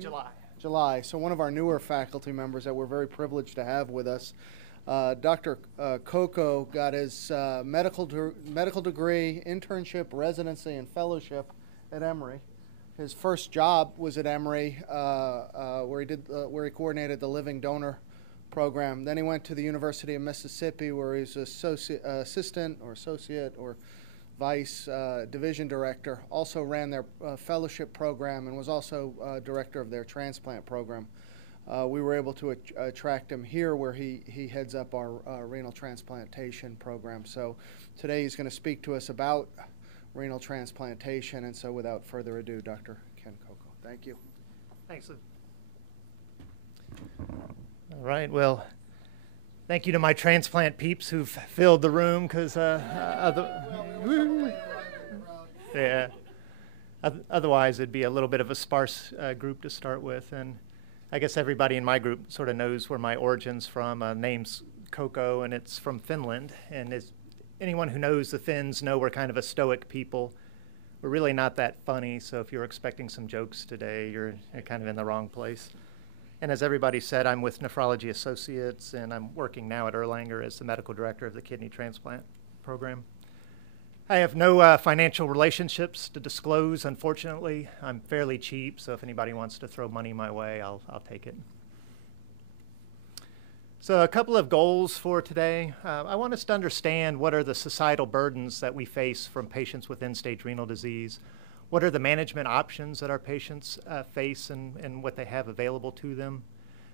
July. July. So one of our newer faculty members that we're very privileged to have with us, Dr. Coco, got his medical degree, internship, residency, and fellowship at Emory. His first job was at Emory, where he coordinated the Living Donor program. Then he went to the University of Mississippi, where he's assistant or vice division director, also ran their fellowship program, and was also director of their transplant program. We were able to attract him here, where he heads up our renal transplantation program. So today he's going to speak to us about renal transplantation, and so without further ado, Dr. Ken Coco. Thank you. Thanks, Lou. All right, well, thank you to my transplant peeps who've filled the room, because otherwise it'd be a little bit of a sparse group to start with. And I guess everybody in my group sort of knows where my origin's from. Name's Coco, and it's from Finland. And anyone who knows the Finns know we're kind of a stoic people. We're really not that funny, so if you're expecting some jokes today, you're kind of in the wrong place. And as everybody said, I'm with Nephrology Associates, and I'm working now at Erlanger as the medical director of the kidney transplant program. I have no financial relationships to disclose, unfortunately. I'm fairly cheap, so if anybody wants to throw money my way, I'll take it. So a couple of goals for today. I want us to understand what are the societal burdens that we face from patients with end-stage renal disease. What are the management options that our patients face and what they have available to them?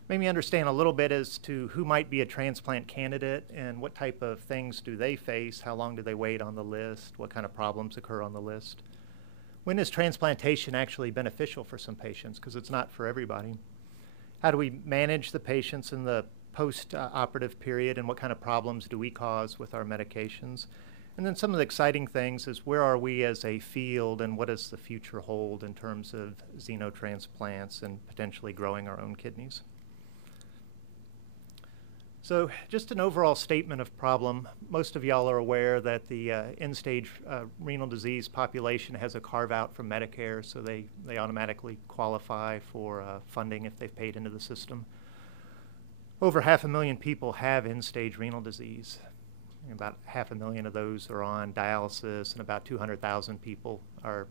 Maybe understand a little bit as to who might be a transplant candidate and what type of things do they face, how long do they wait on the list, what kind of problems occur on the list. When is transplantation actually beneficial for some patients, because it's not for everybody? How do we manage the patients in the post-operative period, and what kind of problems do we cause with our medications? And then some of the exciting things is where are we as a field, and what does the future hold in terms of xenotransplants and potentially growing our own kidneys? So just an overall statement of problem. Most of y'all are aware that the end-stage renal disease population has a carve-out from Medicare, so they automatically qualify for funding if they've paid into the system. Over 500,000 people have end-stage renal disease. About 500,000 of those are on dialysis, and about 200,000 people are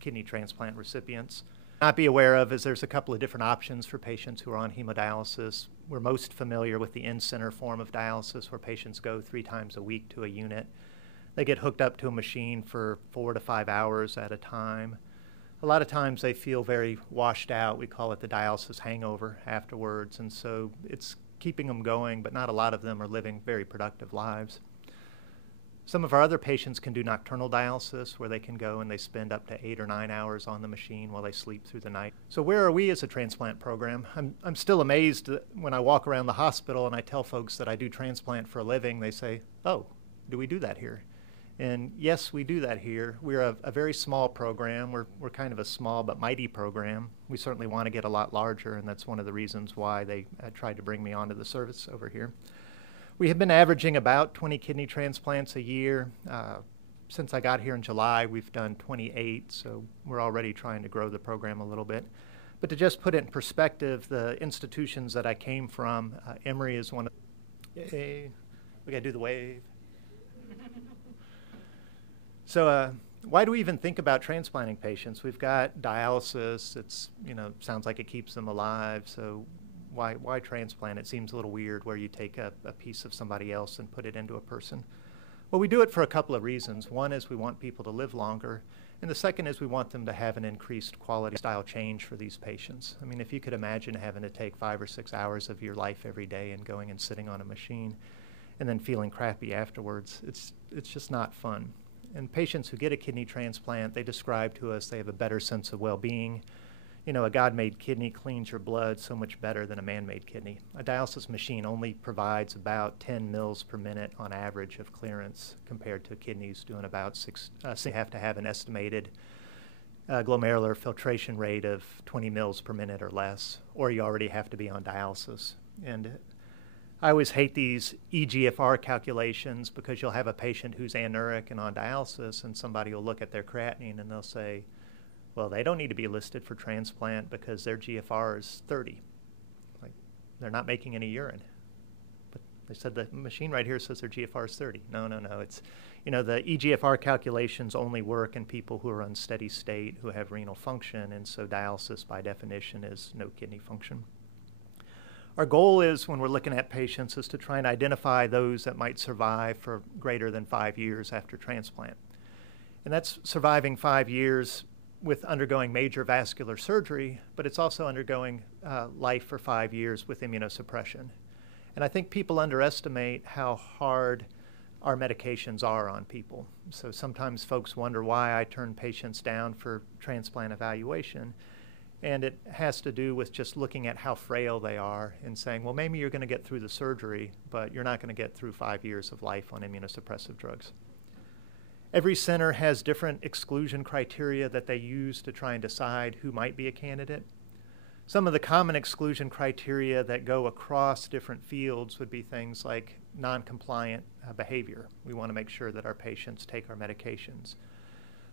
kidney transplant recipients. Not be aware of is there's a couple of different options for patients who are on hemodialysis. We're most familiar with the in-center form of dialysis, where patients go 3 times a week to a unit. They get hooked up to a machine for 4 to 5 hours at a time. A lot of times they feel very washed out. We call it the dialysis hangover afterwards, and so it's keeping them going, but not a lot of them are living very productive lives. Some of our other patients can do nocturnal dialysis, where they can go and they spend up to 8 or 9 hours on the machine while they sleep through the night. So where are we as a transplant program? I'm still amazed that when I walk around the hospital and I tell folks that I do transplant for a living, they say, "Oh, do we do that here?" And yes, we do that here. We're a very small program. We're kind of a small but mighty program. We certainly want to get a lot larger, and that's one of the reasons why they tried to bring me onto the service over here. We have been averaging about 20 kidney transplants a year. Since I got here in July, we've done 28, so we're already trying to grow the program a little bit. But to just put it in perspective, the institutions that I came from, Emory is one of, we gotta do the wave. So why do we even think about transplanting patients? We've got dialysis. It's, sounds like it keeps them alive. So why transplant? It seems a little weird where you take a piece of somebody else and put it into a person. Well, we do it for a couple of reasons. One is we want people to live longer, and the second is we want them to have an increased quality style change for these patients. I mean, if you could imagine having to take 5 or 6 hours of your life every day and going and sitting on a machine and then feeling crappy afterwards, it's just not fun. And patients who get a kidney transplant, they describe to us they have a better sense of well-being. A God-made kidney cleans your blood so much better than a man-made kidney. A dialysis machine only provides about 10 mils per minute on average of clearance, compared to kidneys doing about 6. So you have to have an estimated glomerular filtration rate of 20 mils per minute or less, or you already have to be on dialysis. And I always hate these eGFR calculations, because you'll have a patient who's anuric and on dialysis, and somebody will look at their creatinine and they'll say, Well, they don't need to be listed for transplant because their GFR is 30. Like, they're not making any urine. But they said the machine right here says their GFR is 30. No, no, no. It's, you know, the eGFR calculations only work in people who are unsteady state, who have renal function, and so dialysis by definition is no kidney function. Our goal is, when we're looking at patients, is to try and identify those that might survive for greater than 5 years after transplant. And that's surviving 5 years with undergoing major vascular surgery, but it's also undergoing life for 5 years with immunosuppression. And I think people underestimate how hard our medications are on people. So sometimes folks wonder why I turn patients down for transplant evaluation. And it has to do with just looking at how frail they are and saying, well, maybe you're going to get through the surgery, but you're not going to get through 5 years of life on immunosuppressive drugs. Every center has different exclusion criteria that they use to try and decide who might be a candidate. Some of the common exclusion criteria that go across different fields would be things like non-compliant behavior. We want to make sure that our patients take our medications.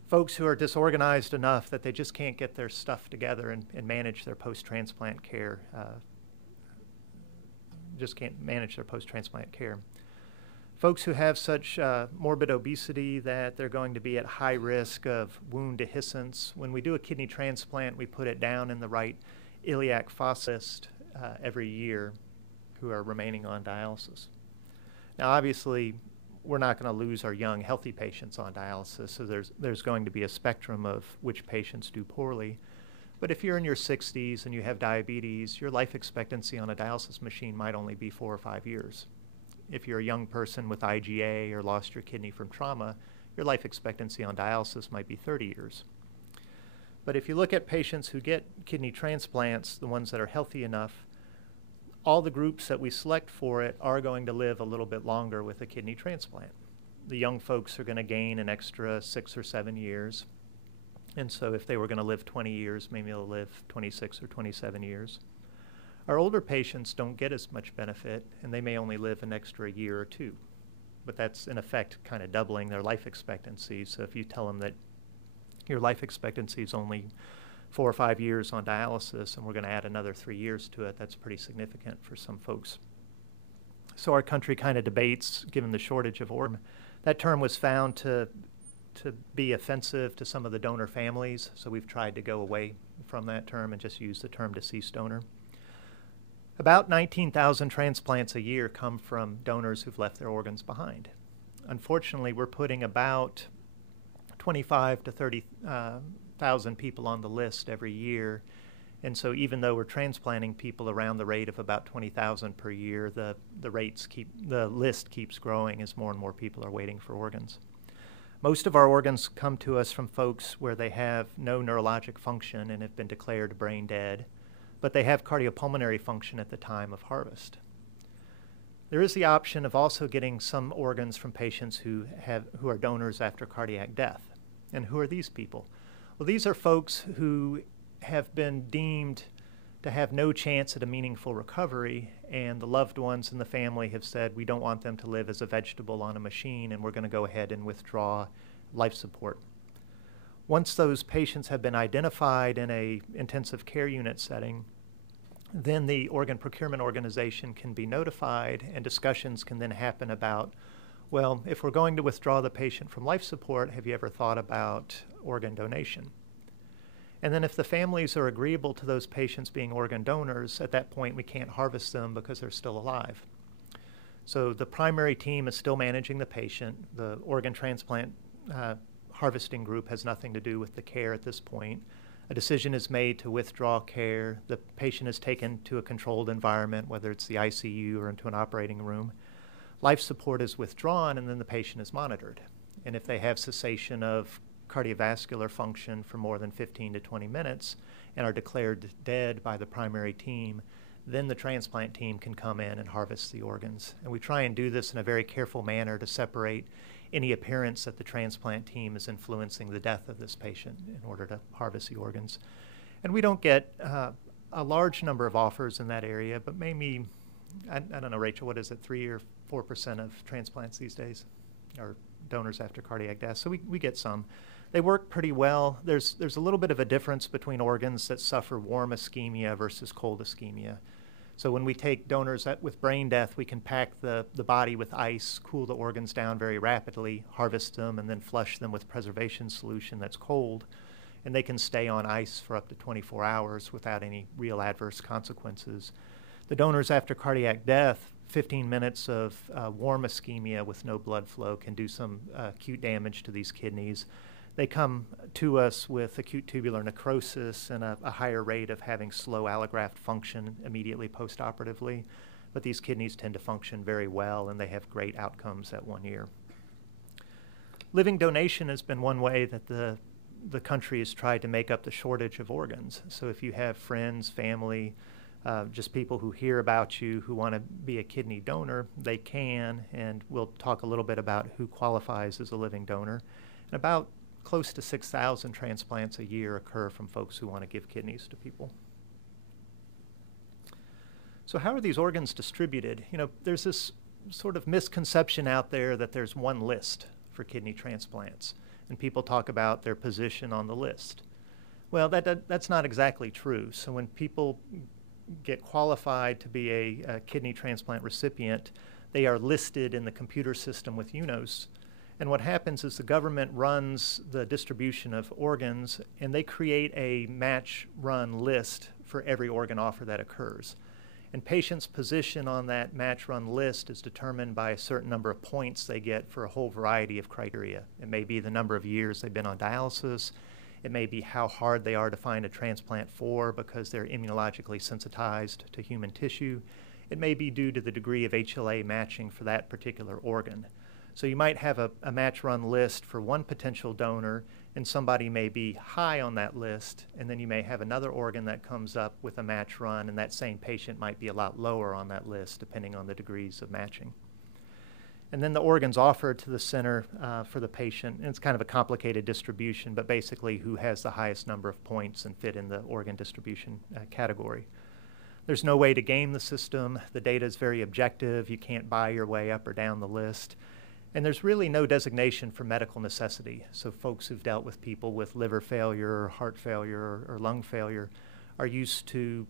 Folks who are disorganized enough that they just can't get their stuff together and manage their post-transplant care, just can't manage their post-transplant care. Folks who have such morbid obesity that they're going to be at high risk of wound dehiscence. When we do a kidney transplant, we put it down in the right iliac fossa every year, who are remaining on dialysis. Now, obviously, we're not going to lose our young, healthy patients on dialysis, so there's going to be a spectrum of which patients do poorly. But if you're in your 60s and you have diabetes, your life expectancy on a dialysis machine might only be 4 or 5 years. If you're a young person with IgA or lost your kidney from trauma, your life expectancy on dialysis might be 30 years. But if you look at patients who get kidney transplants, the ones that are healthy enough, all the groups that we select for it are going to live a little bit longer with a kidney transplant. The young folks are going to gain an extra 6 or 7 years. And so if they were going to live 20 years, maybe they'll live 26 or 27 years. Our older patients don't get as much benefit, and they may only live an extra year or 2. But that's, in effect, kind of doubling their life expectancy. So if you tell them that your life expectancy is only 4 or 5 years on dialysis, and we're going to add another 3 years to it, that's pretty significant for some folks. So our country kind of debates, given the shortage of organ. That term was found to be offensive to some of the donor families, so we've tried to go away from that term and just use the term deceased donor. About 19,000 transplants a year come from donors who've left their organs behind. Unfortunately, we're putting about 25 to 30,000 people on the list every year. And so even though we're transplanting people around the rate of about 20,000 per year, the list keeps growing as more and more people are waiting for organs. Most of our organs come to us from folks where they have no neurologic function and have been declared brain dead, but they have cardiopulmonary function at the time of harvest. There is the option of also getting some organs from patients who are donors after cardiac death. And who are these people? Well, these are folks who have been deemed to have no chance at a meaningful recovery, and the loved ones in the family have said, we don't want them to live as a vegetable on a machine, and we're going to go ahead and withdraw life support. Once those patients have been identified in an intensive care unit setting, then the organ procurement organization can be notified, and discussions can then happen about, well, if we're going to withdraw the patient from life support, have you ever thought about organ donation? And then if the families are agreeable to those patients being organ donors, at that point we can't harvest them because they're still alive. So the primary team is still managing the patient. The organ transplant harvesting group has nothing to do with the care at this point. A decision is made to withdraw care. The patient is taken to a controlled environment, whether it's the ICU or into an operating room. Life support is withdrawn, and then the patient is monitored. And if they have cessation of cardiovascular function for more than 15 to 20 minutes and are declared dead by the primary team, then the transplant team can come in and harvest the organs. And we try and do this in a very careful manner to separate any appearance that the transplant team is influencing the death of this patient in order to harvest the organs. And we don't get a large number of offers in that area, but maybe, I don't know, Rachel, what is it, 3 or 4% of transplants these days are donors after cardiac death. So we get some. They work pretty well. There's a little bit of a difference between organs that suffer warm ischemia versus cold ischemia. So when we take donors with brain death, we can pack the body with ice, cool the organs down very rapidly, harvest them, and then flush them with preservation solution that's cold. And they can stay on ice for up to 24 hours without any real adverse consequences. The donors after cardiac death, 15 minutes of warm ischemia with no blood flow can do some acute damage to these kidneys. They come to us with acute tubular necrosis and a higher rate of having slow allograft function immediately postoperatively. But these kidneys tend to function very well, and they have great outcomes at 1 year. Living donation has been one way that the country has tried to make up the shortage of organs. So if you have friends, family, just people who hear about you who want to be a kidney donor, they can, and we'll talk a little bit about who qualifies as a living donor. And about close to 6,000 transplants a year occur from folks who want to give kidneys to people. So how are these organs distributed? You know, there's this sort of misconception out there that there's one list for kidney transplants, and people talk about their position on the list. Well, that's not exactly true. So when people get qualified to be a kidney transplant recipient, they are listed in the computer system with UNOS. And what happens is the government runs the distribution of organs, and they create a match run list for every organ offer that occurs. And patients' position on that match run list is determined by a certain number of points they get for a whole variety of criteria. It may be the number of years they've been on dialysis. It may be how hard they are to find a transplant for because they're immunologically sensitized to human tissue. It may be due to the degree of HLA matching for that particular organ. So you might have a match run list for one potential donor, and somebody may be high on that list, and then you may have another organ that comes up with a match run, and that same patient might be a lot lower on that list depending on the degrees of matching. And then the organs offered to the center for the patient, and it's kind of a complicated distribution, but basically who has the highest number of points and fit in the organ distribution category. There's no way to game the system. The data is very objective. You can't buy your way up or down the list. And there's really no designation for medical necessity. So folks who've dealt with people with liver failure or heart failure or lung failure are used to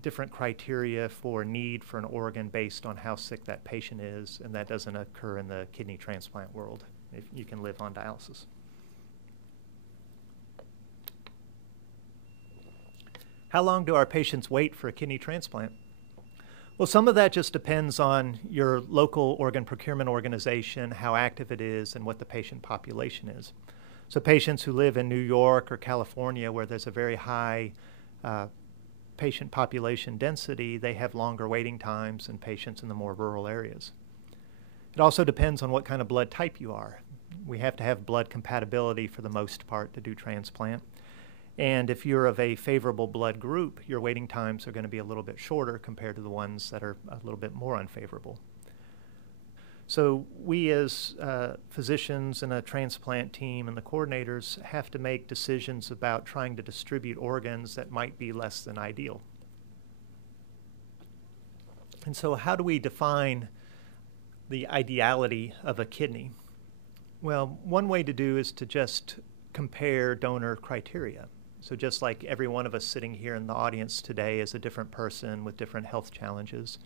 different criteria for need for an organ based on how sick that patient is, and that doesn't occur in the kidney transplant world if you can live on dialysis. How long do our patients wait for a kidney transplant? Well, some of that just depends on your local organ procurement organization, how active it is, and what the patient population is. So patients who live in New York or California, where there's a very high patient population density, they have longer waiting times than patients in the more rural areas. It also depends on what kind of blood type you are. We have to have blood compatibility for the most part to do transplant. And if you're of a favorable blood group, your waiting times are going to be a little bit shorter compared to the ones that are a little bit more unfavorable. So we as physicians and a transplant team and the coordinators have to make decisions about trying to distribute organs that might be less than ideal. And so how do we define the ideality of a kidney? Well, one way to do is to just compare donor criteria. So just like every one of us sitting here in the audience today is a different person with different health challenges,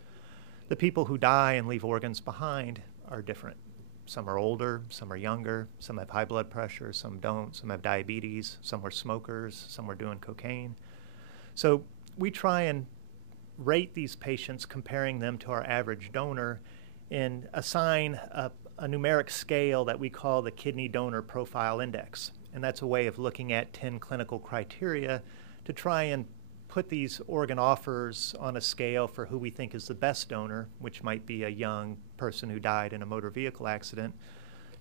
the people who die and leave organs behind are different. Some are older, some are younger, some have high blood pressure, some don't, some have diabetes, some were smokers, some were doing cocaine. So we try and rate these patients comparing them to our average donor and assign a numeric scale that we call the Kidney Donor Profile Index. And that's a way of looking at 10 clinical criteria to try and put these organ offers on a scale for who we think is the best donor, which might be a young person who died in a motor vehicle accident,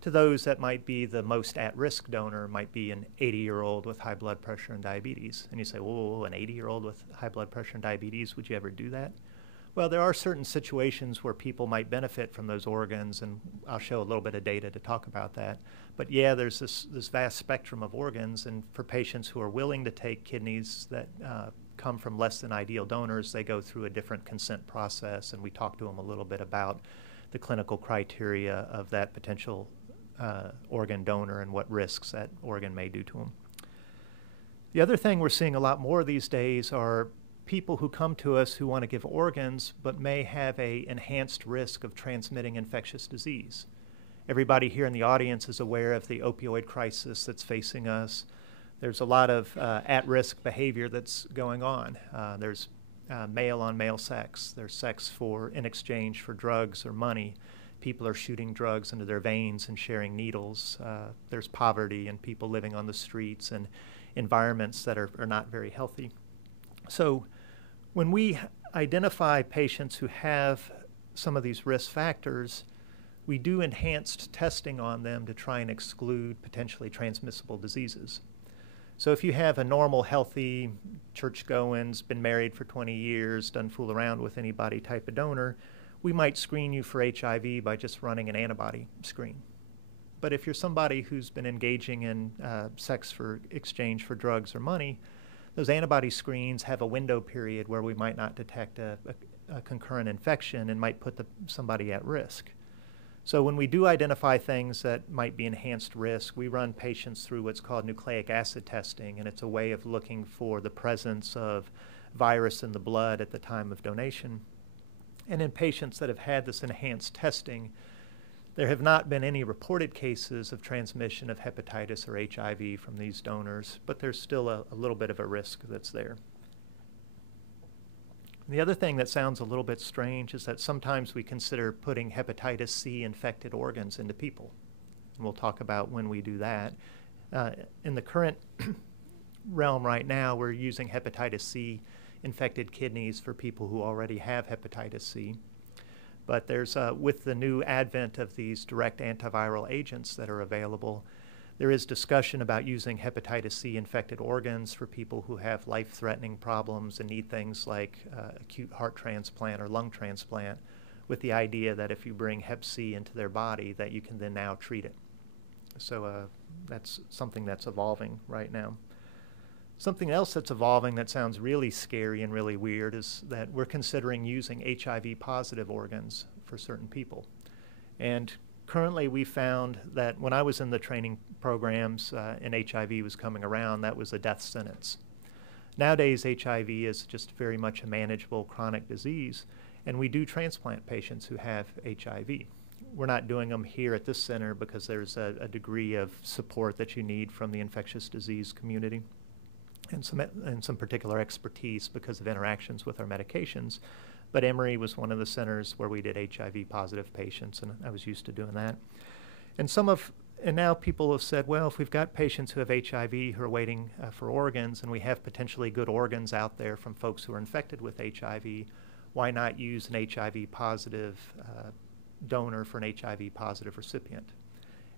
to those that might be the most at-risk donor, might be an 80-year-old with high blood pressure and diabetes. And you say, whoa, an 80-year-old with high blood pressure and diabetes, would you ever do that? Well, there are certain situations where people might benefit from those organs, and I'll show a little bit of data to talk about that. But yeah, there's this vast spectrum of organs, and for patients who are willing to take kidneys that come from less than ideal donors, they go through a different consent process, and we talk to them a little bit about the clinical criteria of that potential organ donor and what risks that organ may do to them. The other thing we're seeing a lot more these days are people who come to us who want to give organs but may have a enhanced risk of transmitting infectious disease. Everybody here in the audience is aware of the opioid crisis that's facing us. There's a lot of at-risk behavior that's going on. There's male-on-male sex. There's sex in exchange for drugs or money. People are shooting drugs into their veins and sharing needles. There's poverty and people living on the streets and environments that are not very healthy. So when we identify patients who have some of these risk factors, we do enhanced testing on them to try and exclude potentially transmissible diseases. So if you have a normal, healthy, church-goings, been married for 20 years, doesn't fool around with anybody type of donor, we might screen you for HIV by just running an antibody screen. But if you're somebody who's been engaging in sex for exchange for drugs or money, those antibody screens have a window period where we might not detect a concurrent infection and might put somebody at risk. So when we do identify things that might be enhanced risk, we run patients through what's called nucleic acid testing, and it's a way of looking for the presence of virus in the blood at the time of donation. And in patients that have had this enhanced testing, there have not been any reported cases of transmission of hepatitis or HIV from these donors, but there's still a little bit of a risk that's there. The other thing that sounds a little bit strange is that sometimes we consider putting hepatitis C infected organs into people. And we'll talk about when we do that. In the current realm right now, we're using hepatitis C infected kidneys for people who already have hepatitis C. But there's, with the new advent of these direct antiviral agents that are available, there is discussion about using hepatitis C infected organs for people who have life-threatening problems and need things like acute heart transplant or lung transplant, with the idea that if you bring hep C into their body, that you can then now treat it. So that's something that's evolving right now. Something else that's evolving that sounds really scary and really weird is that we're considering using HIV-positive organs for certain people. And currently we found that when I was in the training programs and HIV was coming around, that was a death sentence. Nowadays, HIV is just very much a manageable chronic disease, and we do transplant patients who have HIV. We're not doing them here at this center because there's a degree of support that you need from the infectious disease community and some particular expertise because of interactions with our medications. But Emory was one of the centers where we did HIV-positive patients, and I was used to doing that. And now people have said, well, if we've got patients who have HIV who are waiting for organs, and we have potentially good organs out there from folks who are infected with HIV, why not use an HIV-positive donor for an HIV-positive recipient?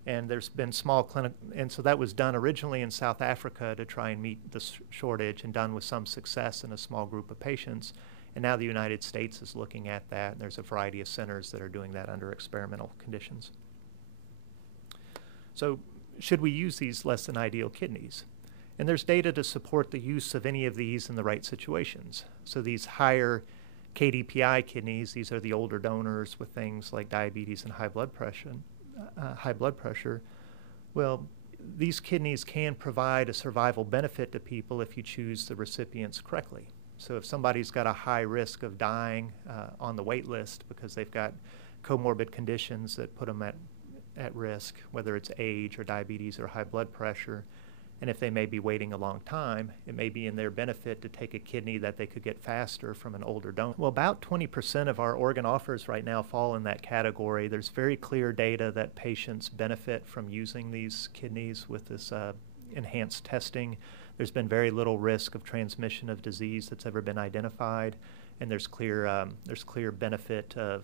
And there's been small clinical, and so that was done originally in South Africa to try and meet the shortage, and done with some success in a small group of patients. And now the United States is looking at that, and there's a variety of centers that are doing that under experimental conditions. So should we use these less than ideal kidneys? And there's data to support the use of any of these in the right situations. So these higher KDPI kidneys, these are the older donors with things like diabetes and high blood pressure. Well, these kidneys can provide a survival benefit to people if you choose the recipients correctly. So if somebody's got a high risk of dying on the wait list because they've got comorbid conditions that put them at risk, whether it's age or diabetes or high blood pressure, and if they may be waiting a long time, it may be in their benefit to take a kidney that they could get faster from an older donor. Well, about 20% of our organ offers right now fall in that category. There's very clear data that patients benefit from using these kidneys with this enhanced testing. There's been very little risk of transmission of disease that's ever been identified, and there's clear benefit of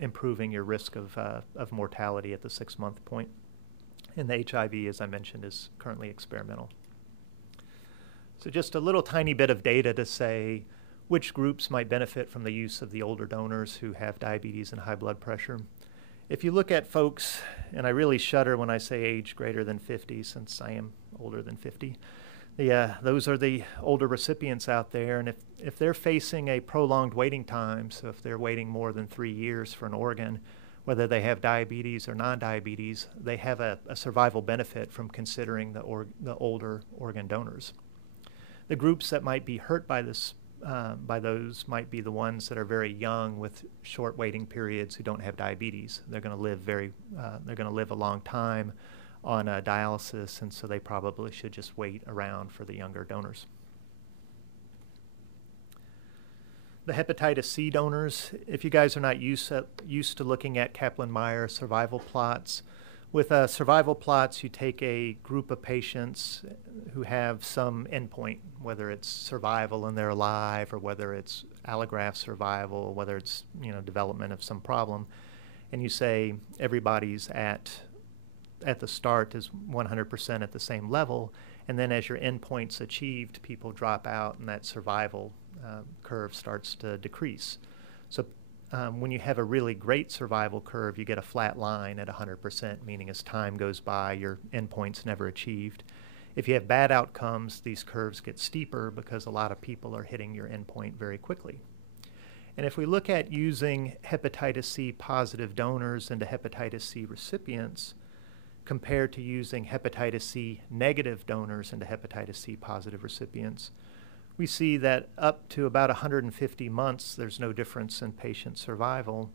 improving your risk of mortality at the 6-month point. And the HIV, as I mentioned, is currently experimental. So just a little tiny bit of data to say which groups might benefit from the use of the older donors who have diabetes and high blood pressure. If you look at folks, and I really shudder when I say age greater than 50 since I am older than 50, those are the older recipients out there, and if they're facing a prolonged waiting time, so if they're waiting more than 3 years for an organ, whether they have diabetes or non-diabetes, they have a survival benefit from considering the older organ donors. The groups that might be hurt by this, by those might be the ones that are very young with short waiting periods who don't have diabetes. They're going to live they're going to live a long time on dialysis, and so they probably should just wait around for the younger donors. The hepatitis C donors, if you guys are not used to looking at Kaplan-Meier survival plots, with survival plots, you take a group of patients who have some endpoint, whether it's survival and they're alive, or whether it's allograft survival, whether it's development of some problem, and you say everybody's at the start is 100% at the same level, and then as your endpoint's achieved, people drop out, and that survival curve starts to decrease. So when you have a really great survival curve, you get a flat line at 100%, meaning as time goes by, your endpoint's never achieved. If you have bad outcomes, these curves get steeper because a lot of people are hitting your endpoint very quickly. And if we look at using hepatitis C positive donors into hepatitis C recipients, compared to using hepatitis C negative donors into hepatitis C positive recipients, we see that up to about 150 months, there's no difference in patient survival.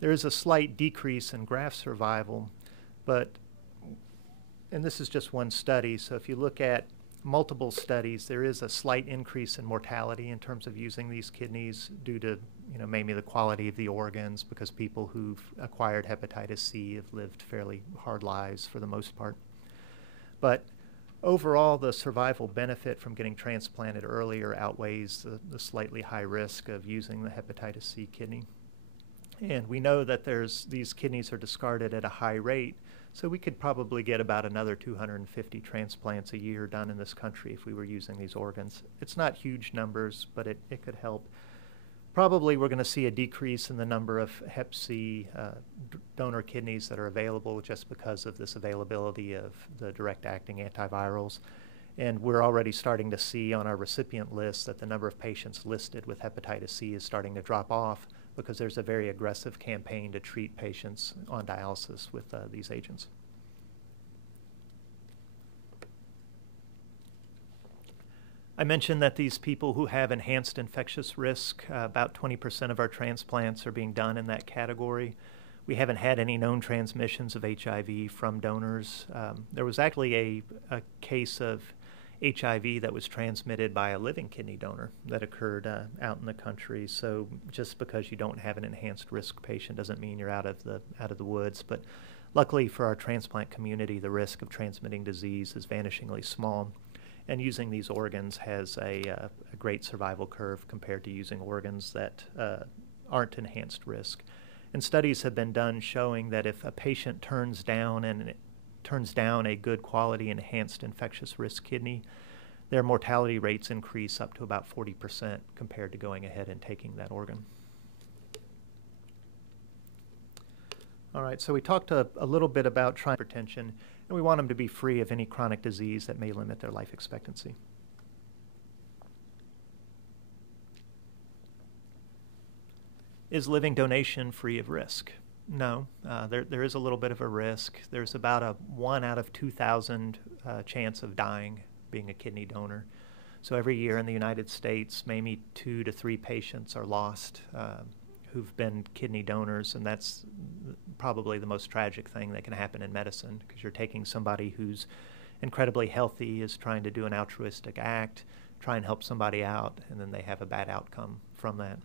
There is a slight decrease in graft survival, and this is just one study, so if you look at multiple studies, there is a slight increase in mortality in terms of using these kidneys due to maybe the quality of the organs, because people who've acquired hepatitis C have lived fairly hard lives for the most part. But overall, the survival benefit from getting transplanted earlier outweighs the slightly high risk of using the hepatitis C kidney. And we know that these kidneys are discarded at a high rate, so we could probably get about another 250 transplants a year done in this country if we were using these organs. It's not huge numbers, but it could help. Probably we're going to see a decrease in the number of hep C donor kidneys that are available just because of this availability of the direct-acting antivirals. And we're already starting to see on our recipient list that the number of patients listed with hepatitis C is starting to drop off because there's a very aggressive campaign to treat patients on dialysis with these agents. I mentioned that these people who have enhanced infectious risk, about 20% of our transplants are being done in that category. We haven't had any known transmissions of HIV from donors. There was actually a case of HIV that was transmitted by a living kidney donor that occurred out in the country. So just because you don't have an enhanced risk patient doesn't mean you're out of the woods. But luckily for our transplant community, the risk of transmitting disease is vanishingly small. And using these organs has a great survival curve compared to using organs that aren't enhanced risk. And studies have been done showing that if a patient turns down a good quality enhanced infectious risk kidney, their mortality rates increase up to about 40% compared to going ahead and taking that organ. All right, so we talked a little bit about hypertension, and we want them to be free of any chronic disease that may limit their life expectancy. Is living donation free of risk? No, there is a little bit of a risk. There's about a 1 out of 2,000 chance of dying being a kidney donor. So every year in the United States, maybe 2 to 3 patients are lost who've been kidney donors, and that's probably the most tragic thing that can happen in medicine, because you're taking somebody who's incredibly healthy, is trying to do an altruistic act, try and help somebody out, and then they have a bad outcome from that.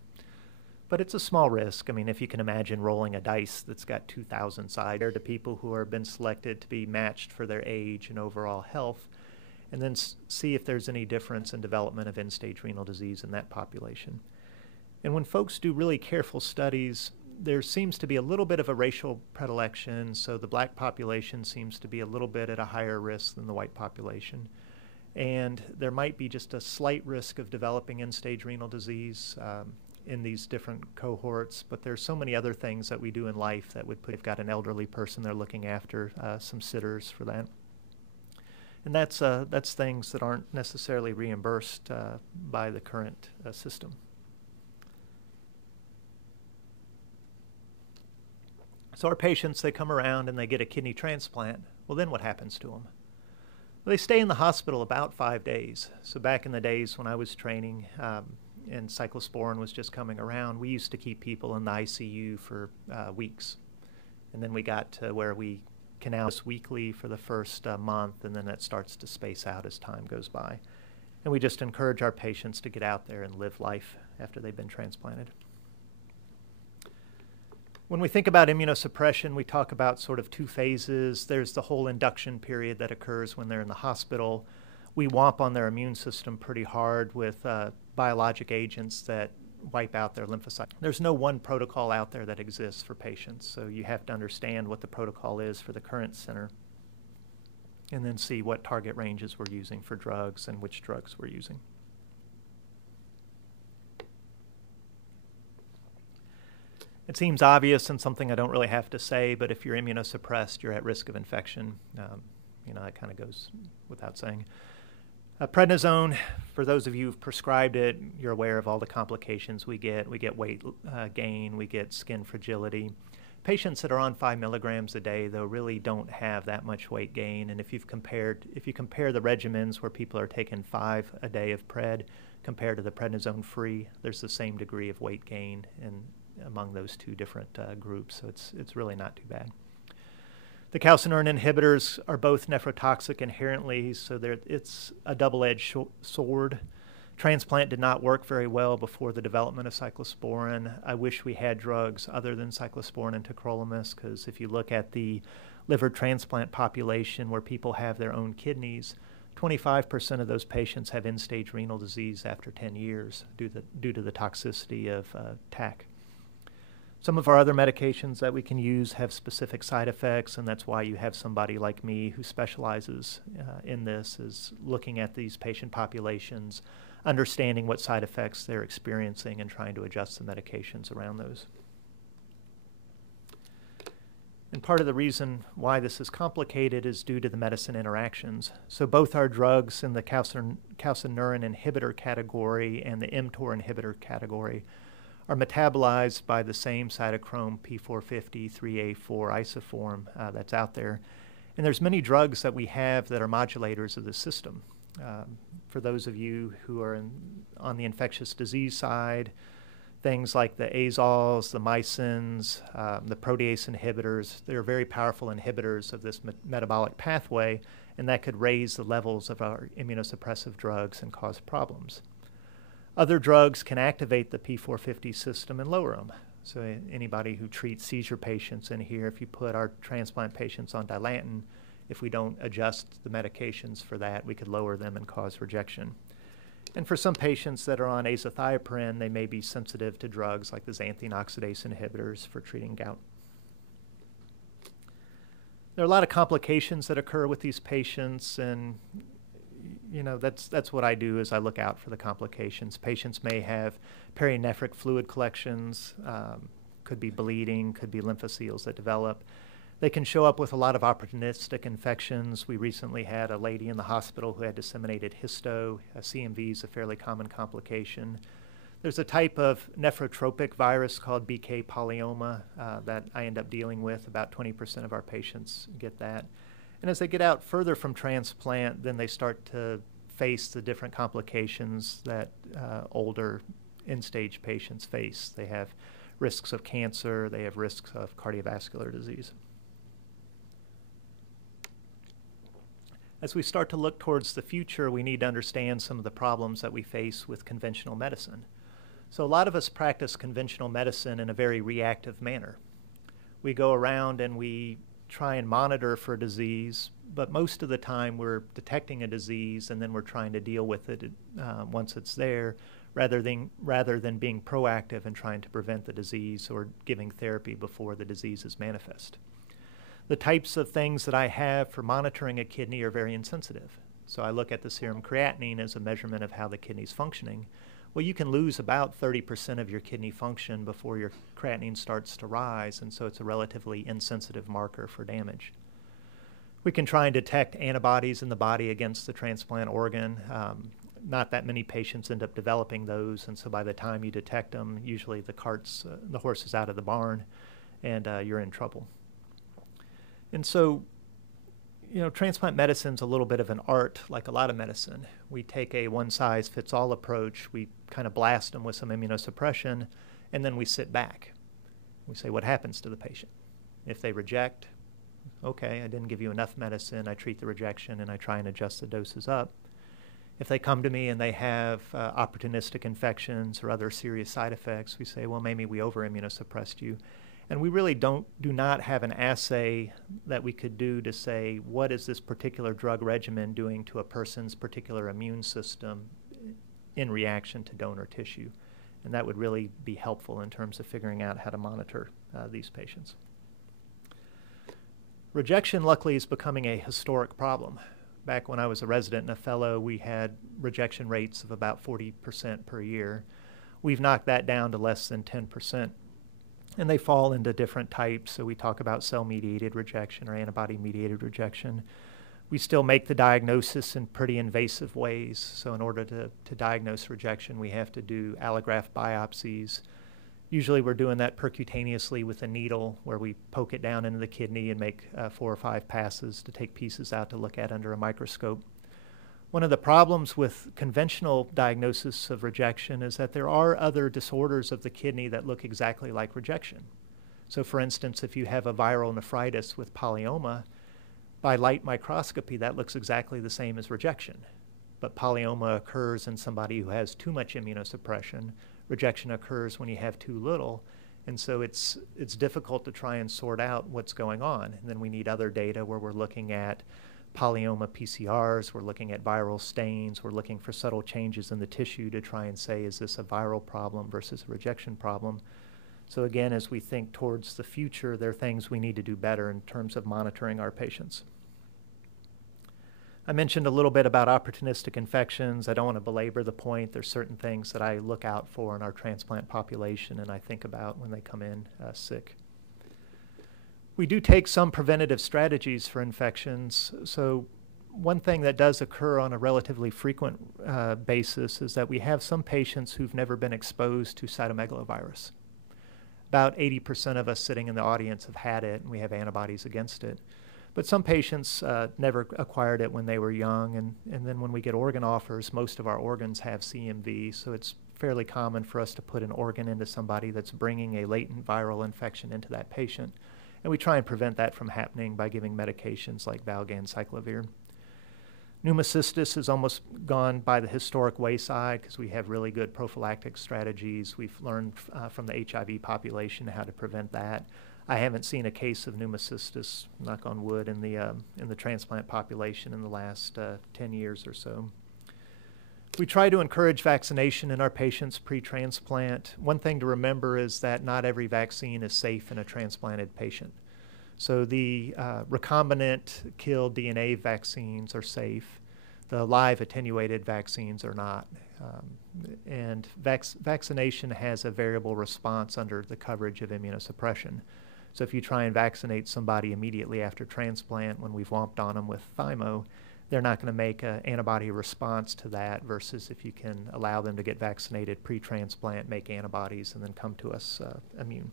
But it's a small risk. I mean, if you can imagine rolling a dice that's got 2,000 sides to people who have been selected to be matched for their age and overall health, and then see if there's any difference in development of end-stage renal disease in that population. And when folks do really careful studies, there seems to be a little bit of a racial predilection, so the black population seems to be a little bit at a higher risk than the white population. And there might be just a slight risk of developing end-stage renal disease in these different cohorts, but there's so many other things that we do in life that would put, if you've got an elderly person they're looking after, some sitters for that. And that's things that aren't necessarily reimbursed by the current system. So our patients, they come around and they get a kidney transplant. Well, then what happens to them? Well, they stay in the hospital about 5 days. So back in the days when I was training and cyclosporin was just coming around, we used to keep people in the ICU for weeks. And then we got to where we can now just weekly for the first month, and then it starts to space out as time goes by. And we just encourage our patients to get out there and live life after they've been transplanted. When we think about immunosuppression, we talk about sort of two phases. There's the whole induction period that occurs when they're in the hospital. We whomp on their immune system pretty hard with biologic agents that wipe out their lymphocytes. There's no one protocol out there that exists for patients, so you have to understand what the protocol is for the current center and then see what target ranges we're using for drugs and which drugs we're using. It seems obvious and something I don't really have to say, but if you're immunosuppressed, you're at risk of infection. That kind of goes without saying. Prednisone, for those of you who've prescribed it, you're aware of all the complications we get. We get weight gain, we get skin fragility. Patients that are on 5 milligrams a day, though, really don't have that much weight gain. And if you compare the regimens where people are taking 5 a day of pred compared to the prednisone-free, there's the same degree of weight gain among those two different groups. So it's really not too bad. The calcineurin inhibitors are both nephrotoxic inherently, so it's a double-edged sword. Transplant did not work very well before the development of cyclosporin. I wish we had drugs other than cyclosporin and tacrolimus, because if you look at the liver transplant population where people have their own kidneys, 25% of those patients have end-stage renal disease after 10 years due to the toxicity of TAC. Some of our other medications that we can use have specific side effects, and that's why you have somebody like me who specializes in this, is looking at these patient populations, understanding what side effects they're experiencing, and trying to adjust the medications around those. And part of the reason why this is complicated is due to the medicine interactions. So both our drugs in the calcineurin inhibitor category and the mTOR inhibitor category are metabolized by the same cytochrome P450 3A4 isoform that's out there. And there's many drugs that we have that are modulators of the system. For those of you who are on the infectious disease side, things like the azoles, the mycins, the protease inhibitors, they're very powerful inhibitors of this metabolic pathway, and that could raise the levels of our immunosuppressive drugs and cause problems. Other drugs can activate the P450 system and lower them. So anybody who treats seizure patients in here, if you put our transplant patients on Dilantin, if we don't adjust the medications for that, we could lower them and cause rejection. And for some patients that are on azathioprine, they may be sensitive to drugs like the xanthine oxidase inhibitors for treating gout. There are a lot of complications that occur with these patients, and that's what I do, is I look out for the complications. Patients may have perinephric fluid collections, could be bleeding, could be lymphoceles that develop. They can show up with a lot of opportunistic infections. We recently had a lady in the hospital who had disseminated histo. CMV is a fairly common complication. There's a type of nephrotropic virus called BK polyoma that I end up dealing with. About 20% of our patients get that. And as they get out further from transplant, then they start to face the different complications that older end-stage patients face. They have risks of cancer, they have risks of cardiovascular disease. As we start to look towards the future, we need to understand some of the problems that we face with conventional medicine. So a lot of us practice conventional medicine in a very reactive manner. We go around and we try and monitor for disease, but most of the time we're detecting a disease and then we're trying to deal with it once it's there, rather than being proactive and trying to prevent the disease or giving therapy before the disease is manifest. The types of things that I have for monitoring a kidney are very insensitive. So I look at the serum creatinine as a measurement of how the kidney's functioning. Well, you can lose about 30% of your kidney function before your creatinine starts to rise, and so it's a relatively insensitive marker for damage. We can try and detect antibodies in the body against the transplant organ. Not that many patients end up developing those, and so by the time you detect them, usually the horse is out of the barn. and you're in trouble. And so, transplant medicine's a little bit of an art, like a lot of medicine. We take a one-size-fits-all approach, we kind of blast them with some immunosuppression, and then we sit back. We say, what happens to the patient? If they reject, okay, I didn't give you enough medicine, I treat the rejection, and I try and adjust the doses up. If they come to me and they have opportunistic infections or other serious side effects, we say, well, maybe we over-immunosuppressed you. And we really do not have an assay that we could do to say, what is this particular drug regimen doing to a person's particular immune system in reaction to donor tissue? And that would really be helpful in terms of figuring out how to monitor these patients. Rejection, luckily, is becoming a historic problem. Back when I was a resident and a fellow, we had rejection rates of about 40% per year. We've knocked that down to less than 10%. And they fall into different types. So we talk about cell-mediated rejection or antibody-mediated rejection. We still make the diagnosis in pretty invasive ways. So in order to diagnose rejection, we have to do allograft biopsies. Usually we're doing that percutaneously with a needle where we poke it down into the kidney and make 4 or 5 passes to take pieces out to look at under a microscope. One of the problems with conventional diagnosis of rejection is that there are other disorders of the kidney that look exactly like rejection. So for instance, if you have a viral nephritis with polyoma, by light microscopy, that looks exactly the same as rejection. But polyoma occurs in somebody who has too much immunosuppression. Rejection occurs when you have too little. And so it's difficult to try and sort out what's going on. And then we need other data where we're looking at polyoma PCRs, we're looking at viral stains, we're looking for subtle changes in the tissue to try and say, is this a viral problem versus a rejection problem? So again, as we think towards the future, there are things we need to do better in terms of monitoring our patients. I mentioned a little bit about opportunistic infections. I don't want to belabor the point. There's certain things that I look out for in our transplant population and I think about when they come in sick. We do take some preventative strategies for infections. So one thing that does occur on a relatively frequent basis is that we have some patients who've never been exposed to cytomegalovirus. About 80% of us sitting in the audience have had it, and we have antibodies against it. But some patients never acquired it when they were young, and then when we get organ offers, most of our organs have CMV, so it's fairly common for us to put an organ into somebody that's bringing a latent viral infection into that patient. And we try and prevent that from happening by giving medications like valganciclovir. Pneumocystis has almost gone by the historic wayside because we have really good prophylactic strategies. We've learned from the HIV population how to prevent that. I haven't seen a case of pneumocystis, knock on wood, in the transplant population in the last 10 years or so. We try to encourage vaccination in our patients pre-transplant. One thing to remember is that not every vaccine is safe in a transplanted patient. So the recombinant killed DNA vaccines are safe. The live attenuated vaccines are not. And vaccination has a variable response under the coverage of immunosuppression. So if you try and vaccinate somebody immediately after transplant when we've womped on them with thymo, they're not going to make an antibody response to that versus if you can allow them to get vaccinated pre-transplant, make antibodies, and then come to us immune.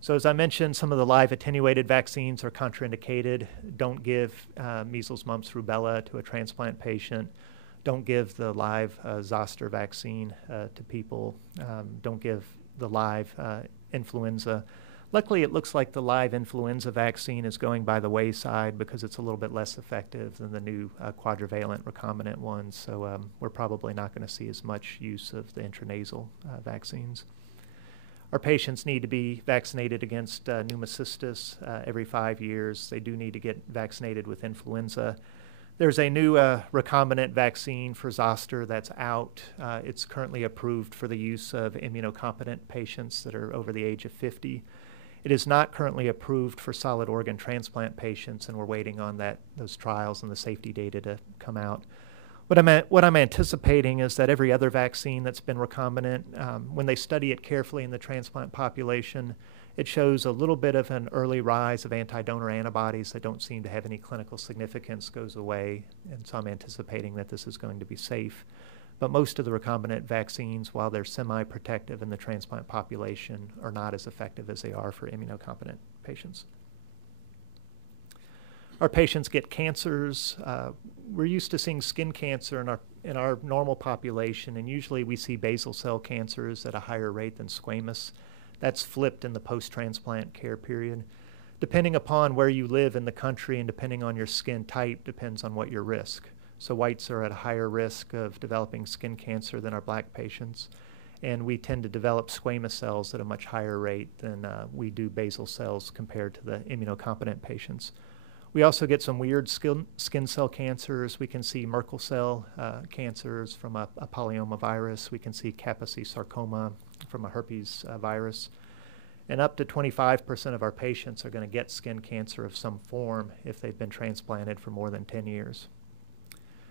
So as I mentioned, some of the live attenuated vaccines are contraindicated. Don't give measles, mumps, rubella to a transplant patient. Don't give the live zoster vaccine to people. Don't give the live influenza. Luckily, it looks like the live influenza vaccine is going by the wayside because it's a little bit less effective than the new quadrivalent recombinant ones. So we're probably not going to see as much use of the intranasal vaccines. Our patients need to be vaccinated against pneumocystis every 5 years. They do need to get vaccinated with influenza. There's a new recombinant vaccine for zoster that's out. It's currently approved for the use of immunocompetent patients that are over the age of 50. It is not currently approved for solid organ transplant patients, and we're waiting on those trials and the safety data to come out. What I'm anticipating is that every other vaccine that's been recombinant, when they study it carefully in the transplant population, it shows a little bit of an early rise of anti-donor antibodies that don't seem to have any clinical significance goes away, and so I'm anticipating that this is going to be safe. But most of the recombinant vaccines, while they're semi-protective in the transplant population, are not as effective as they are for immunocompetent patients. Our patients get cancers. We're used to seeing skin cancer in our normal population, and usually we see basal cell cancers at a higher rate than squamous. That's flipped in the post-transplant care period. Depending upon where you live in the country and depending on your skin type depends on what your risk. So whites are at a higher risk of developing skin cancer than our black patients, and we tend to develop squamous cells at a much higher rate than we do basal cells compared to the immunocompetent patients. We also get some weird skin cell cancers. We can see Merkel cell cancers from a polyoma virus. We can see Kaposi sarcoma from a herpes virus. And up to 25% of our patients are going to get skin cancer of some form if they've been transplanted for more than 10 years.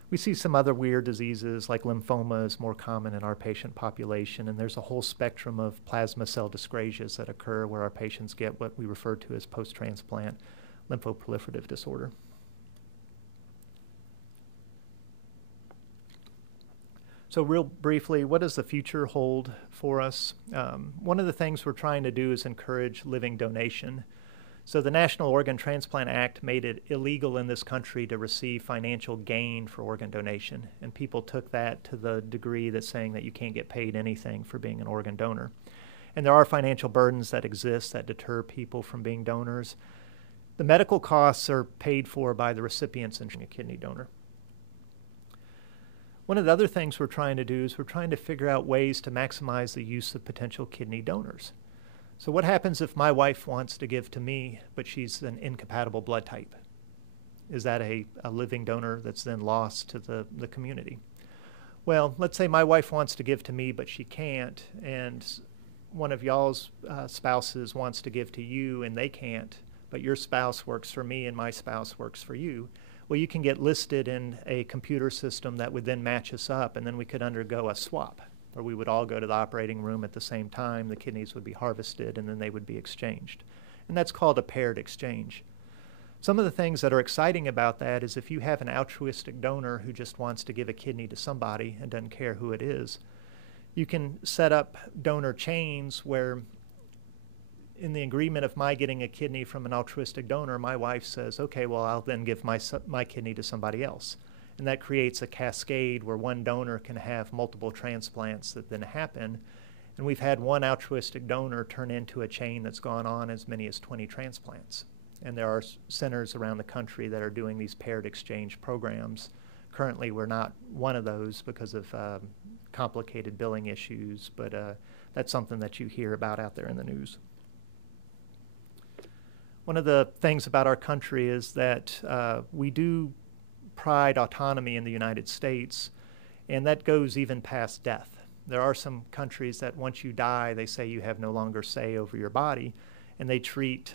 We see some other weird diseases like lymphoma is more common in our patient population, and there's a whole spectrum of plasma cell dyscrasias that occur where our patients get what we refer to as post-transplant lymphoproliferative disorder. So real briefly, what does the future hold for us? One of the things we're trying to do is encourage living donation. So the National Organ Transplant Act made it illegal in this country to receive financial gain for organ donation, and people took that to the degree that's saying that you can't get paid anything for being an organ donor. And there are financial burdens that exist that deter people from being donors. The medical costs are paid for by the recipients and a kidney donor. One of the other things we're trying to do is we're trying to figure out ways to maximize the use of potential kidney donors. So what happens if my wife wants to give to me, but she's an incompatible blood type? Is that a living donor that's then lost to the community? Well, let's say my wife wants to give to me, but she can't, and one of y'all's spouses wants to give to you, and they can't, but your spouse works for me and my spouse works for you. Well, you can get listed in a computer system that would then match us up, and then we could undergo a swap, where we would all go to the operating room at the same time, the kidneys would be harvested, and then they would be exchanged. And that's called a paired exchange. Some of the things that are exciting about that is if you have an altruistic donor who just wants to give a kidney to somebody and doesn't care who it is, you can set up donor chains where in the agreement of my getting a kidney from an altruistic donor, my wife says, okay, well, I'll then give my kidney to somebody else. And that creates a cascade where one donor can have multiple transplants that then happen. And we've had one altruistic donor turn into a chain that's gone on as many as 20 transplants. And there are centers around the country that are doing these paired exchange programs. Currently, we're not one of those because of complicated billing issues, but that's something that you hear about out there in the news. One of the things about our country is that we do pride autonomy in the United States, and that goes even past death. There are some countries that once you die, they say you have no longer say over your body, and they treat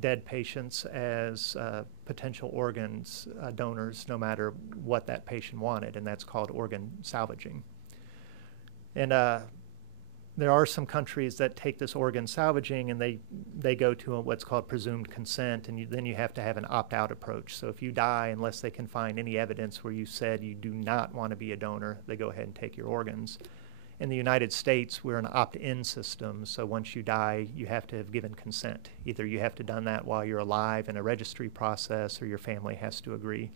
dead patients as potential organs donors no matter what that patient wanted, and that's called organ salvaging. And there are some countries that take this organ salvaging and they go to what's called presumed consent, and then you have to have an opt-out approach. So if you die, unless they can find any evidence where you said you do not want to be a donor, they go ahead and take your organs. In the United States, we're an opt-in system, so once you die, you have to have given consent. Either you have to have done that while you're alive in a registry process, or your family has to agree.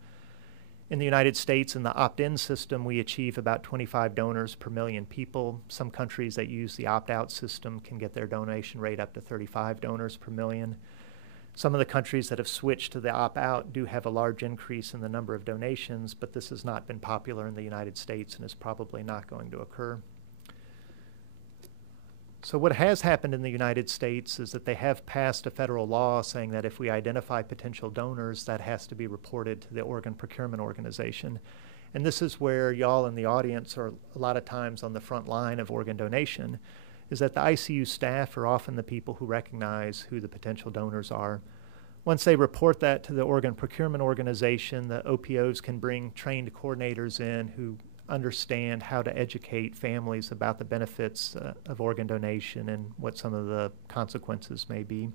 In the United States, in the opt-in system, we achieve about 25 donors per million people. Some countries that use the opt-out system can get their donation rate up to 35 donors per million. Some of the countries that have switched to the opt-out do have a large increase in the number of donations, but this has not been popular in the United States and is probably not going to occur. So what has happened in the United States is that they have passed a federal law saying that if we identify potential donors, that has to be reported to the Organ Procurement Organization. And this is where y'all in the audience are a lot of times on the front line of organ donation, is that the ICU staff are often the people who recognize who the potential donors are. Once they report that to the Organ Procurement Organization, the OPOs can bring trained coordinators in who understand how to educate families about the benefits of organ donation and what some of the consequences may be.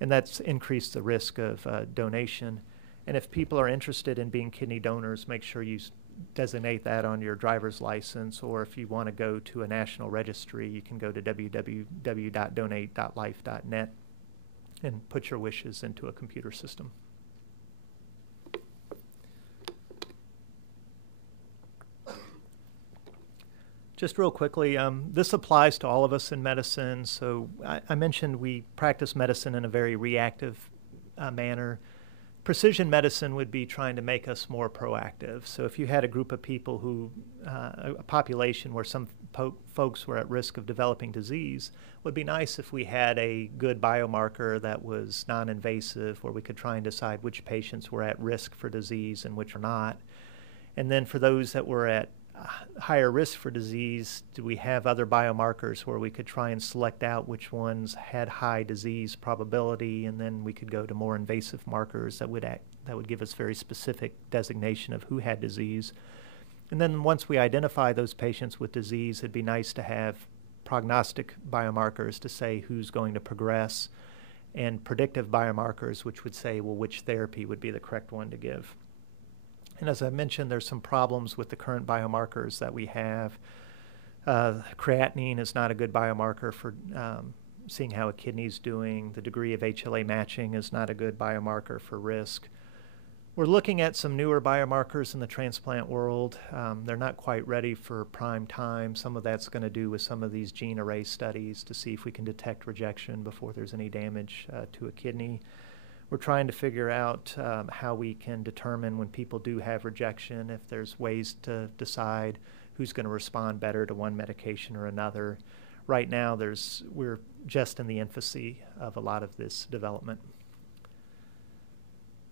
And that's increased the risk of donation. And if people are interested in being kidney donors, make sure you designate that on your driver's license, or if you want to go to a national registry, you can go to www.donate.life.net and put your wishes into a computer system. Just real quickly, this applies to all of us in medicine. So I mentioned we practice medicine in a very reactive manner. Precision medicine would be trying to make us more proactive. So if you had a group of people who, a population where some folks were at risk of developing disease, it would be nice if we had a good biomarker that was non-invasive, where we could try and decide which patients were at risk for disease and which are not. And then for those that were at higher risk for disease, do we have other biomarkers where we could try and select out which ones had high disease probability, and then we could go to more invasive markers that would give us very specific designation of who had disease. And then once we identify those patients with disease, it'd be nice to have prognostic biomarkers to say who's going to progress, and predictive biomarkers which would say, well, which therapy would be the correct one to give. And as I mentioned, there's some problems with the current biomarkers that we have. Creatinine is not a good biomarker for seeing how a kidney's doing. The degree of HLA matching is not a good biomarker for risk. We're looking at some newer biomarkers in the transplant world. They're not quite ready for prime time. Some of that's going to do with some of these gene array studies to see if we can detect rejection before there's any damage to a kidney. We're trying to figure out how we can determine when people do have rejection, if there's ways to decide who's going to respond better to one medication or another. Right now, we're just in the infancy of a lot of this development.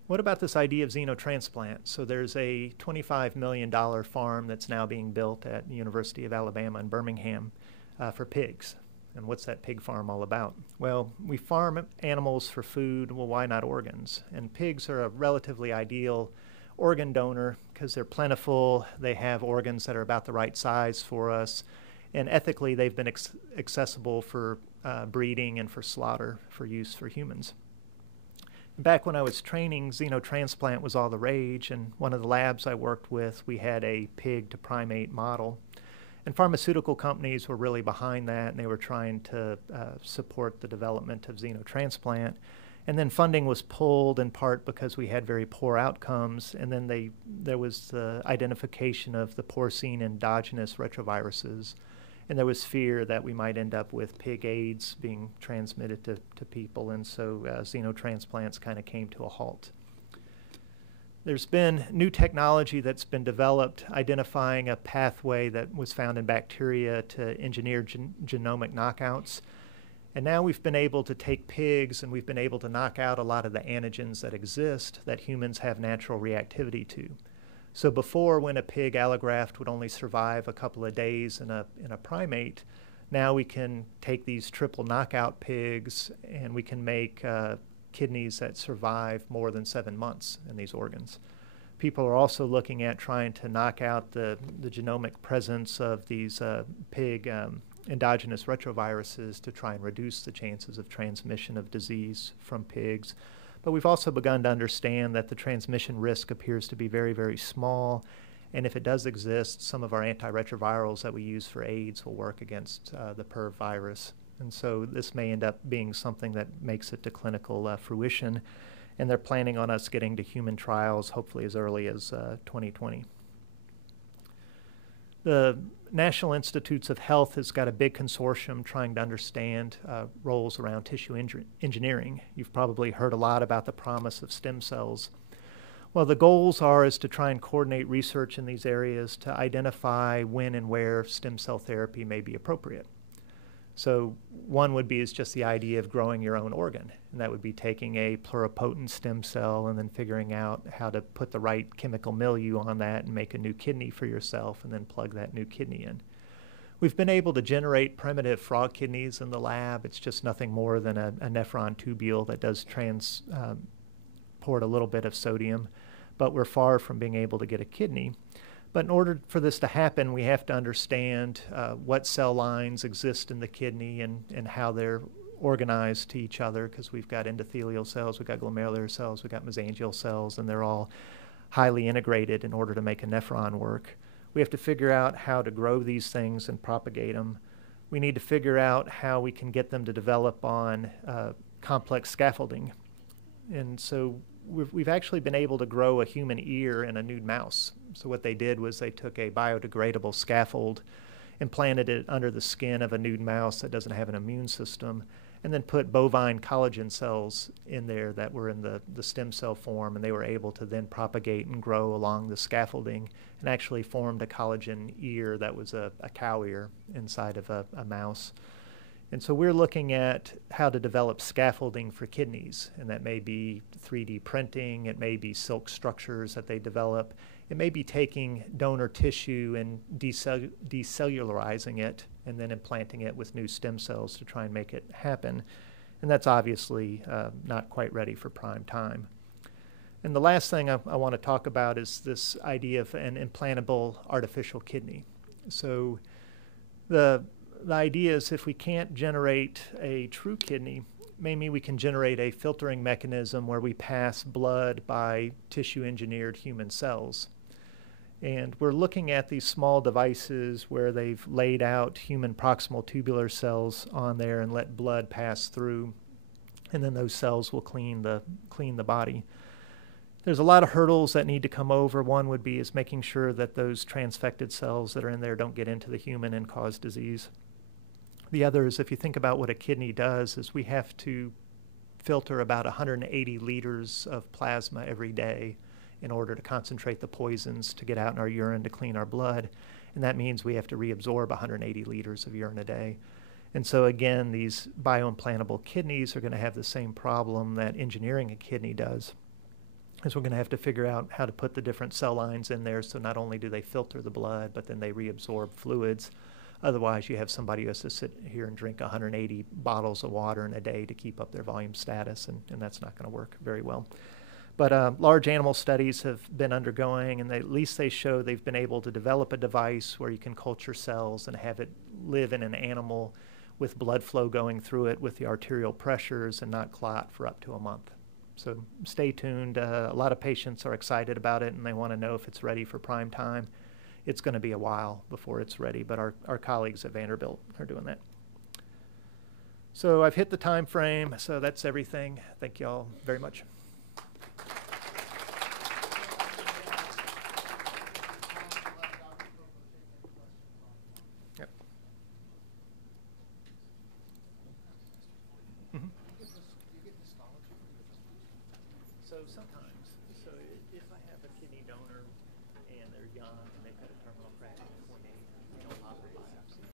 What about this idea of xenotransplant? So there's a $25 million farm that's now being built at the University of Alabama in Birmingham for pigs. And what's that pig farm all about? Well, we farm animals for food. Well, why not organs? And pigs are a relatively ideal organ donor because they're plentiful. They have organs that are about the right size for us. And ethically, they've been accessible for breeding and for slaughter for use for humans. Back when I was training, xenotransplant was all the rage. And one of the labs I worked with, we had a pig to primate model. And pharmaceutical companies were really behind that, and they were trying to support the development of xenotransplant. And then funding was pulled in part because we had very poor outcomes, and then there was the identification of the porcine endogenous retroviruses, and there was fear that we might end up with pig AIDS being transmitted to people, and so xenotransplants kind of came to a halt. There's been new technology that's been developed identifying a pathway that was found in bacteria to engineer genomic knockouts. And now we've been able to take pigs and we've been able to knock out a lot of the antigens that exist that humans have natural reactivity to. So before, when a pig allograft would only survive a couple of days in a primate, now we can take these triple knockout pigs and we can make kidneys that survive more than 7 months in these organs. People are also looking at trying to knock out the genomic presence of these pig endogenous retroviruses to try and reduce the chances of transmission of disease from pigs. But we've also begun to understand that the transmission risk appears to be very, very small. And if it does exist, some of our antiretrovirals that we use for AIDS will work against the PERV virus. And so this may end up being something that makes it to clinical fruition. And they're planning on us getting to human trials hopefully as early as 2020. The National Institutes of Health has got a big consortium trying to understand roles around tissue engineering. You've probably heard a lot about the promise of stem cells. Well, the goals is to try and coordinate research in these areas to identify when and where stem cell therapy may be appropriate. So one would be is just the idea of growing your own organ, and that would be taking a pluripotent stem cell and then figuring out how to put the right chemical milieu on that and make a new kidney for yourself and then plug that new kidney in. We've been able to generate primitive frog kidneys in the lab. It's just nothing more than a nephron tubule that does transport a little bit of sodium, but we're far from being able to get a kidney. But in order for this to happen, we have to understand what cell lines exist in the kidney and how they're organized to each other, because we've got endothelial cells, we've got glomerular cells, we've got mesangial cells, and they're all highly integrated in order to make a nephron work. We have to figure out how to grow these things and propagate them. We need to figure out how we can get them to develop on complex scaffolding. And so we've actually been able to grow a human ear in a nude mouse. So what they did was they took a biodegradable scaffold and planted it under the skin of a nude mouse that doesn't have an immune system, and then put bovine collagen cells in there that were in the stem cell form, and they were able to then propagate and grow along the scaffolding and actually formed a collagen ear that was a cow ear inside of a mouse. And so we're looking at how to develop scaffolding for kidneys, and that may be 3D printing, it may be silk structures that they develop, it may be taking donor tissue and decellularizing it and then implanting it with new stem cells to try and make it happen. And that's obviously not quite ready for prime time. And the last thing I want to talk about is this idea of an implantable artificial kidney. So the idea is if we can't generate a true kidney, maybe we can generate a filtering mechanism where we pass blood by tissue-engineered human cells. And we're looking at these small devices where they've laid out human proximal tubular cells on there and let blood pass through, and then those cells will clean the body. There's a lot of hurdles that need to come over. One would be is making sure that those transfected cells that are in there don't get into the human and cause disease. The other is, if you think about what a kidney does, is we have to filter about 180 liters of plasma every day in order to concentrate the poisons to get out in our urine to clean our blood. And that means we have to reabsorb 180 liters of urine a day. And so again, these bioimplantable kidneys are going to have the same problem that engineering a kidney does. Is we're going to have to figure out how to put the different cell lines in there so not only do they filter the blood, but then they reabsorb fluids. Otherwise, you have somebody who has to sit here and drink 180 bottles of water in a day to keep up their volume status, and that's not going to work very well. But large animal studies have been undergoing, and at least they show they've been able to develop a device where you can culture cells and have it live in an animal with blood flow going through it with the arterial pressures and not clot for up to a month. So stay tuned. A lot of patients are excited about it, and they want to know if it's ready for prime time. It's going to be a while before it's ready, but our colleagues at Vanderbilt are doing that. So I've hit the time frame, so that's everything. Thank you all very much. Yep. Mm-hmm. So sometimes, so if I have a kidney donor and they're young and they've got a terminal fracture at 0.8, we don't operate biopsy.